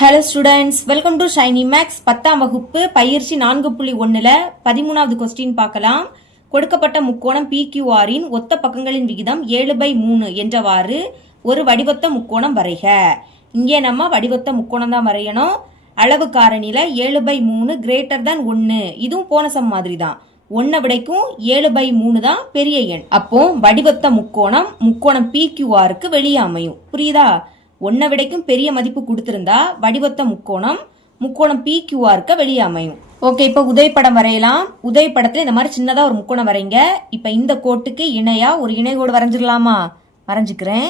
Hello students, welcome to Shiny Max. 10ஆம் வகுப்பு பயிற்சி 4.1ல் 13வது கொஸ்டின் பார்க்கலாம். கொடுக்கப்பட்ட முக்கோணம் PQRின் ஒத்த பக்கங்களின் விகிதம் 7/3 என்றவாறு ஒரு வடிவொத்த முக்கோணம் வரைக. இங்கே நம்ம வடிவொத்த முக்கோணம் தான் வரையணும். அளவு காரணியில 7/3 கிரேட்டர் than 1. இதுவும் போன சம் மாதிரி தான். 1 விடைக்கும் 7/3 தான் பெரிய எண். அப்போ வடிவொத்த முக்கோணம் PQRக்கு வெளியே அமையும். புரியுதா? 1 விடைக்கும் பெரிய மதிப்பு கொடுத்திருந்தா வடிவொத்த முக்கோணம் PQRக்கு வெளியே அமையும். ஓகே, இப்போ உதவிப்படம் வரையலாம். உதவிப்படத்துல இந்த மாதிரி சின்னதா ஒரு முக்கோணம் வரைங்க. இப்போ இந்த கோட்டுக்கு இணையா ஒரு இணைகோடு வரைஞ்சிடலாமா? வரைஞ்சுக்கிறேன்.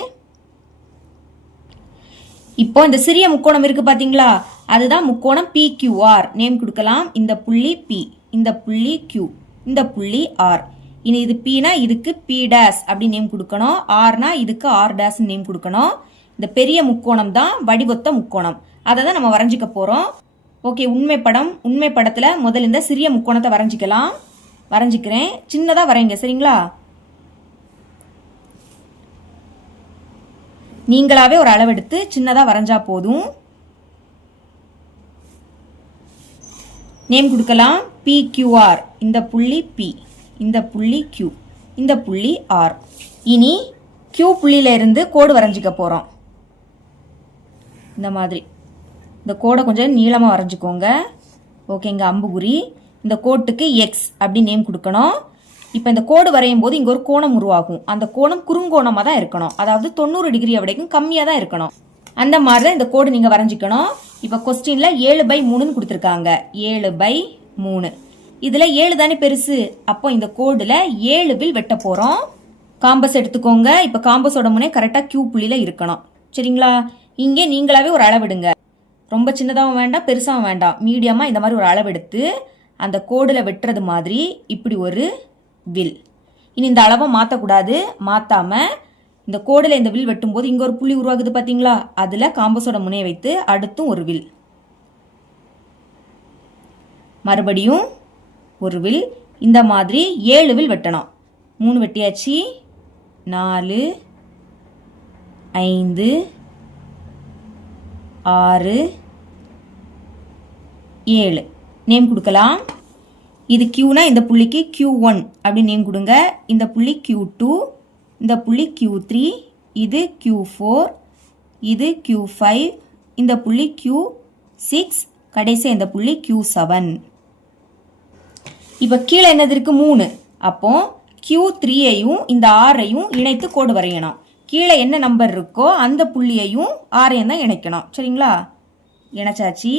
இப்போ இந்த சிறிய முக்கோணம் இருக்கு பாத்தீங்களா, அதுதான் முக்கோணம் PQR. நேம் கொடுக்கலாம். இந்த புள்ளி P, இந்த புள்ளி Q, இந்த புள்ளி R. இனி இது Pனா இதுக்கு P' அப்படி நேம் கொடுக்கணும். Rனா இதுக்கு R' நேம் கொடுக்கணும். இந்த பெரிய முக்கோணம் தான் வடிவொத்த முக்கோணம். அதை தான் நம்ம வரைஞ்சிக்க போறோம். ஓகே, உண்மை படத்துல முதல்ல இந்த சிறிய முக்கோணத்தை வரைஞ்சிக்கலாம். வரைஞ்சிக்கிறேன். சின்னதா வரைங்க, சரிங்களா? நீங்களாவே ஒரு அளவெடுத்து சின்னதா வரைஞ்சா போதும். நேம் கொடுக்கலாம். PQR, இந்த புள்ளி P, இந்த புள்ளி Q, இந்த புள்ளி R. இனி Q புள்ளியில இருந்து கோடு வரைஞ்சிக்க போறோம். இந்த மாதிரி இந்த கோடை கொஞ்சம் நீளமா வரைஞ்சிக்கோங்க. ஓகேங்க, அம்புகுறி. இந்த கோட்டுக்கு X அப்படி நேம் கொடுக்கணும். இப்போ இந்த கோடு வரையும் போது இங்க ஒரு கோணம் உருவாகும். அந்த கோணம் குறுங்கோணமா தான் இருக்கணும். அதாவது 90 டிகிரி வரைக்கும் கம்மியா தான் இருக்கணும். அந்த மாதிரி தான் இந்த கோடு நீங்க வரைஞ்சிக்கணும். இப்போ கொஸ்டின்ல 7/3 கொடுத்துருக்காங்க. 7/3. இதுல 7 தானே பெருசு. அப்போ இந்த கோடுல 7 வில் வெட்ட போறோம். காம்பஸ் எடுத்துக்கோங்க. இப்போ காம்பஸோட முனை கரெக்டா Q புள்ளியில இருக்கணும், சரிங்களா? இங்கே நீங்களாவே ஒரு அளவெடுங்க. ரொம்ப சின்னதாகவும் வேண்டாம், பெருசாகவும் வேண்டாம், மீடியமா இந்த மாதிரி ஒரு அளவெடுத்து அந்த கோடுல வெட்டுறது மாதிரி இப்படி ஒரு வில். இனி இந்த அளவை மாற்றக்கூடாது. மாத்தாம இந்த கோடுல இந்த வில் வெட்டும் போது இங்க ஒரு புள்ளி உருவாகுது பாத்தீங்களா, அதுல காம்பஸோட முனையை வைத்து அடுத்தும் ஒரு வில், மறுபடியும் ஒரு வில். இந்த மாதிரி 7 வில் வெட்டணும். 3 வெட்டியாச்சு. 4, 5, 6, 7 நேம் கொடுக்கலாம். இது Qனா இந்த புள்ளிக்கு Q1 அப்படி நேம் கொடுங்க. இந்த புள்ளி Q2, இந்த புள்ளி Q3, இது Q4, இது Q5, இந்த புள்ளி Q6, கடைசி இந்த புள்ளி Q7. இப்போ கீழே என்னது இருக்கு? 3. அப்போ Q3ஐயும் இந்த Rஐயும் இணைத்து கோடு வரையணும். கீழே என்ன நம்பர் இருக்கோ அந்த புள்ளியையும் Rஐயும் தான் இணைக்கணும், சரிங்களா? இணைச்சாச்சு.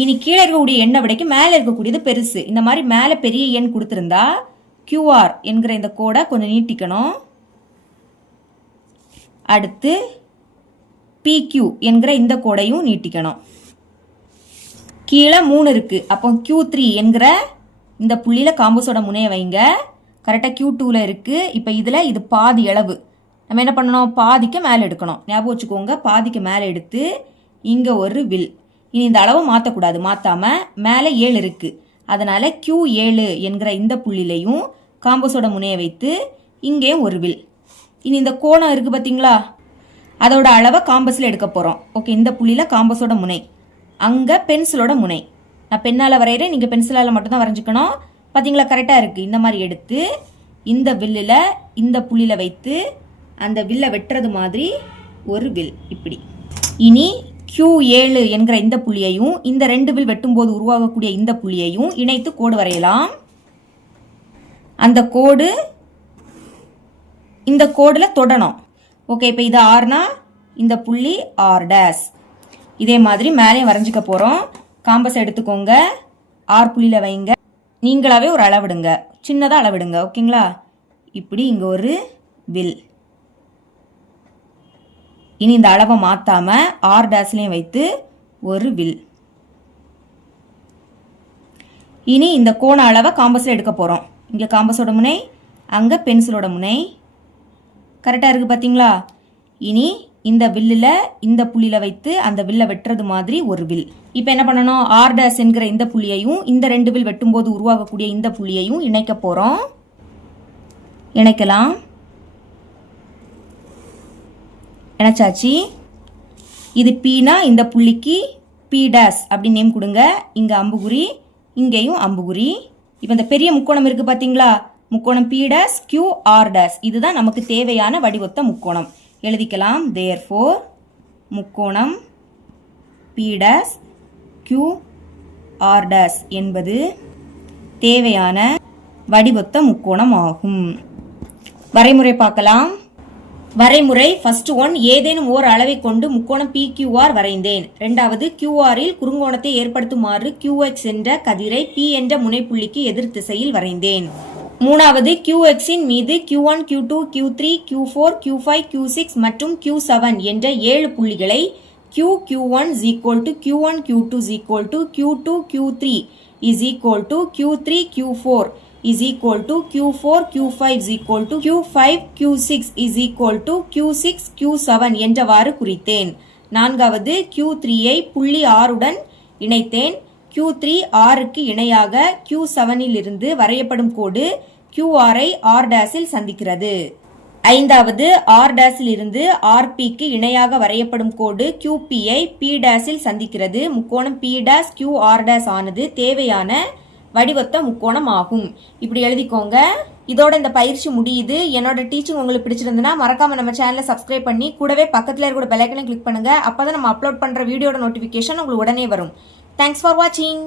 இனி கீழே இருக்கக்கூடிய எண்ணை விடைக்கு மேலே இருக்கக்கூடியது பெருசு. இந்த மாதிரி மேலே பெரிய எண் கொடுத்திருந்தா QR என்கிற இந்த கோடை கொஞ்சம் நீட்டிக்கணும். அடுத்து PQ என்கிற இந்த கோடையும் நீட்டிக்கணும். கீழே 3 இருக்கு. அப்போ Q3 என்கிற இந்த புள்ளியில காம்பஸோட முனையை வைங்க. கரெக்டாக Q2ல இருக்கு. இப்போ இதில் இது பாதி அளவு. நம்ம என்ன பண்ணணும்? பாதிக்கு மேலே எடுக்கணும். ஞாபகம் வச்சுக்கோங்க. பாதிக்கு மேலே எடுத்து இங்கே ஒரு வில். இனி இந்த அளவை மாற்றக்கூடாது. மாற்றாம மேலே 7 இருக்கு. அதனால Q7 என்கிற இந்த புள்ளிலையும் காம்பஸோட முனையை வைத்து இங்கேயும் ஒரு வில். இனி இந்த கோணம் இருக்கு பார்த்தீங்களா, அதோட அளவை காம்பஸில் எடுக்க போகிறோம். ஓகே, இந்த புள்ளியில் காம்பஸோட முனை, அங்கே பென்சிலோட முனை. நான் பெண்ணால் வரைகிறேன், நீங்கள் பென்சிலால் மட்டும்தான் வரைஞ்சிக்கணும். பார்த்தீங்களா, கரெக்டாக இருக்குது. இந்த மாதிரி எடுத்து இந்த வில்லில் இந்த புள்ளியில் வைத்து அந்த வில்லை வெட்டுறது மாதிரி ஒரு வில் இப்படி. இனி Q7 என்கிற இந்த புள்ளியையும் இந்த 2 வில் வெட்டும்போது உருவாகக்கூடிய இந்த புள்ளியையும் இணைத்து கோடு வரையலாம். அந்த கோடு இந்த கோடுல தொடணும். ஓகே, இப்போ இது Rனா இந்த புள்ளி R'. இதே மாதிரி மேலேயும் வரைஞ்சிக்க போறோம். காம்பஸ் எடுத்துக்கோங்க. R புள்ளியில வைங்க. நீங்களாவே ஒரு அளவிடுங்க, சின்னதா அளவிடுங்க. ஓகேங்களா? இப்படி இங்க ஒரு வில். இனி இந்த அளவை மாத்தாம R' வைத்து ஒரு வில். இனி இந்த கோண அளவை காம்பஸ்ல எடுக்க போறோம். இங்க காம்பஸோட முனை, அங்க பென்சிலோட முனை. கரெக்டா இருக்கு பாத்தீங்களா? இனி இந்த வில்லுல இந்த புள்ளியில வைத்து அந்த வில்லை வெட்டுறது மாதிரி ஒரு வில். இப்ப என்ன பண்ணணும்? R' என்கிற இந்த புள்ளியையும் இந்த 2 வில் வெட்டும் போது உருவாகக்கூடிய இந்த புள்ளியையும் இணைக்க போறோம். இணைக்கலாம். இணைச்சாச்சு. இது பீனா இந்த புள்ளிக்கு பி டேஸ் அப்படி நேம் கொடுங்க. இங்கே அம்புகுறி, இங்கேயும் அம்புகுறி. இப்போ இந்த பெரிய முக்கோணம் இருக்குது பார்த்தீங்களா, முக்கோணம் P dash Q R dash, இதுதான் நமக்கு தேவையான வடிவொத்த முக்கோணம். எழுதிக்கலாம். தேர்ஃபோர் முக்கோணம் P dash Q R dash என்பது தேவையான வடிவொத்த முக்கோணம் ஆகும். வரைமுறை பார்க்கலாம். வரைமுறை ஃபர்ஸ்ட் ஒன், ஏதேனும் ஓர் அளவை கொண்டு முக்கோணம் PQR வரைந்தேன். இரண்டாவது, QRஇல் குறுங்கோணத்தை ஏற்படுத்துமாறு QX என்ற கதிரை P என்ற முனைப்புள்ளிக்கு எதிர் திசையில் வரைந்தேன். மூணாவது, QXஇன் மீது Q1, Q2, Q3, Q4, Q5, Q6 மற்றும் Q7 என்ற 7 புள்ளிகளை Q1 is equal to Q1, Q2 is equal to Q2, Q3 is equal to Q3, Q4 is equal to Q4, Q5 is equal to Q5, Q6 is equal to Q6, Q7 என்றவாறு குறித்தேன். நான்காவது, Q3ஐ புள்ளி R உடன் இணைத்தேன். Q3 Rக்கு இணையாக Q7இல் இருந்து வரையப்படும் கோடு QRஐ R டேஸில் சந்திக்கிறது. ஐந்தாவது, R டேஸில் இருந்து RPக்கு இணையாக வரையப்படும் கோடு QPஐ P டேஸில் சந்திக்கிறது. முக்கோணம் P டேஸ் QR டேஸ் ஆனது தேவையான வடிவொத்த முக்கோணம் ஆகும். இப்படி எழுதிக்கோங்க. இதோட இந்த பயிற்சி முடியுது. என்னோட டீச்சிங் உங்களுக்கு பிடிச்சிருந்ததுன்னா மறக்காம நம்ம சேனலை சப்ஸ்கிரைப் பண்ணி கூடவே பக்கத்தில் இருக்கிற பெல் ஐக்கனை கிளிக் பண்ணுங்க. அப்பதான் நம்ம அப்லோட் பண்ற வீடியோட நோட்டிஃபிகேஷன் உங்களுக்கு உடனே வரும். தேங்க்ஸ் ஃபார் வாட்சிங்.